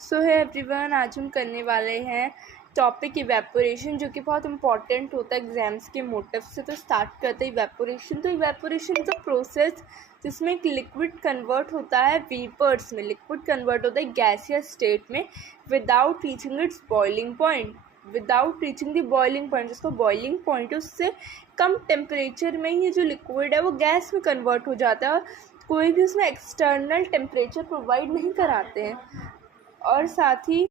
सो है एवरीवन, आज हम करने वाले हैं टॉपिक इवेपोरेशन, जो कि बहुत इंपॉर्टेंट होता है एग्जाम्स के मोटिव से। तो स्टार्ट करते हैं इवेपोरेशन। तो इवेपोरेशन इज अ प्रोसेस जिसमें एक लिक्विड कन्वर्ट होता है वेपर्स में, लिक्विड कन्वर्ट होता है गैसियस स्टेट में without reaching it's boiling point, without reaching the boiling point. जिसको बॉइलिंग पॉइंट है उससे कम टेम्परेचर में ही जो लिक्विड है वो गैस में कन्वर्ट हो जाता है, और कोई भी उसमें एक्सटर्नल टेम्परेचर प्रोवाइड नहीं कराते हैं। और साथ ही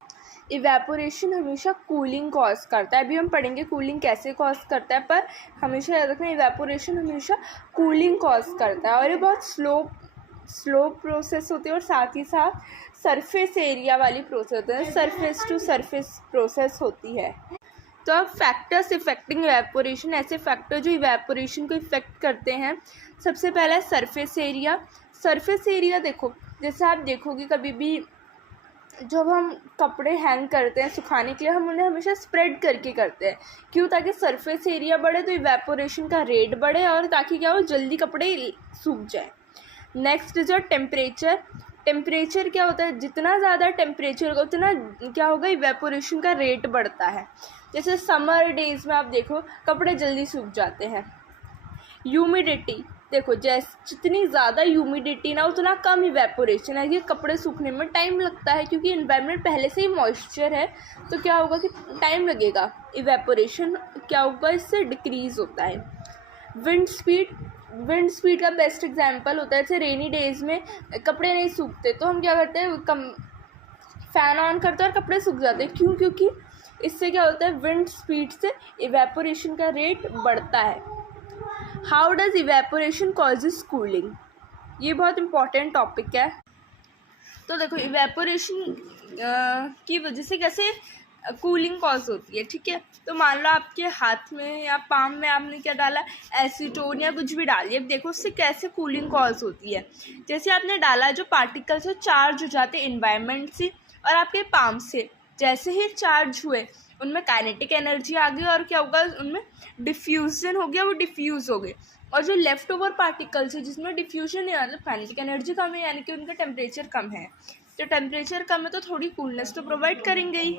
इवेपोरेशन हमेशा कूलिंग कॉज करता है। अभी हम पढ़ेंगे कूलिंग कैसे कॉज करता है, पर हमेशा याद रखना इवेपोरेशन हमेशा कूलिंग कॉज करता है, और ये बहुत स्लो प्रोसेस होती है। और साथ ही साथ सरफेस एरिया वाली प्रोसेस होती है, सरफेस टू सरफेस प्रोसेस होती है। तो अब फैक्टर्स इफेक्टिंग इवेपोरेशन, ऐसे फैक्टर जो इवेपोरेशन को इफेक्ट करते हैं। सबसे पहला है सरफेस एरिया। सरफेस एरिया देखो, जैसे आप देखोगे कभी भी जब हम कपड़े हैंग करते हैं सुखाने के लिए, हम उन्हें हमेशा स्प्रेड करके करते हैं। क्यों? ताकि सरफेस एरिया बढ़े, तो इवेपोरेशन का रेट बढ़े, और ताकि क्या हो, जल्दी कपड़े सूख जाए। Next is temperature. टेम्परेचर क्या होता है, जितना ज़्यादा टेम्परेचर होगा उतना क्या होगा, इवेपोरेशन का रेट बढ़ता है। जैसे समर डेज में आप देखो कपड़े जल्दी सूख जाते हैं। ह्यूमिडिटी देखो, जितनी ज़्यादा ह्यूमिडिटी ना उतना कम इवेपोरेशन है। ये कपड़े सूखने में टाइम लगता है, क्योंकि इन्वायरमेंट पहले से ही मॉइस्चर है, तो क्या होगा कि टाइम लगेगा। इवेपोरेशन क्या होगा, इससे डिक्रीज़ होता है। विंड स्पीड का बेस्ट एग्जांपल होता है। जैसे रेनी डेज में कपड़े नहीं सूखते, तो हम क्या करते हैं, फ़ैन ऑन करते हैं और कपड़े सूख जाते हैं। क्यों? क्योंकि इससे क्या होता है, विंड स्पीड से इवेपोरेशन का रेट बढ़ता है। How does evaporation causes cooling, ये बहुत इंपॉर्टेंट टॉपिक है। तो देखो इवेपोरेशन की वजह से कैसे कूलिंग कॉज होती है, ठीक है। तो मान लो आपके हाथ में या पाम में आपने क्या डाला, एसीटोन या कुछ भी डालिए। अब देखो उससे कैसे कूलिंग कॉज होती है। जैसे आपने डाला, जो पार्टिकल्स वो चार्ज हो जाते हैं इन्वायरमेंट से और आपके पाम से। जैसे ही चार्ज हुए उनमें काइनेटिक एनर्जी आ गई, और क्या होगा, उनमें डिफ्यूजन हो गया, वो डिफ्यूज़ हो गए। और जो लेफ़्ट ओवर पार्टिकल्स है जिसमें डिफ्यूजन है, मतलब काइनेटिक एनर्जी कम है, यानी कि उनका टेम्परेचर कम है। तो टेम्परेचर कम है तो थोड़ी कूलनेस तो प्रोवाइड करेंगे ही।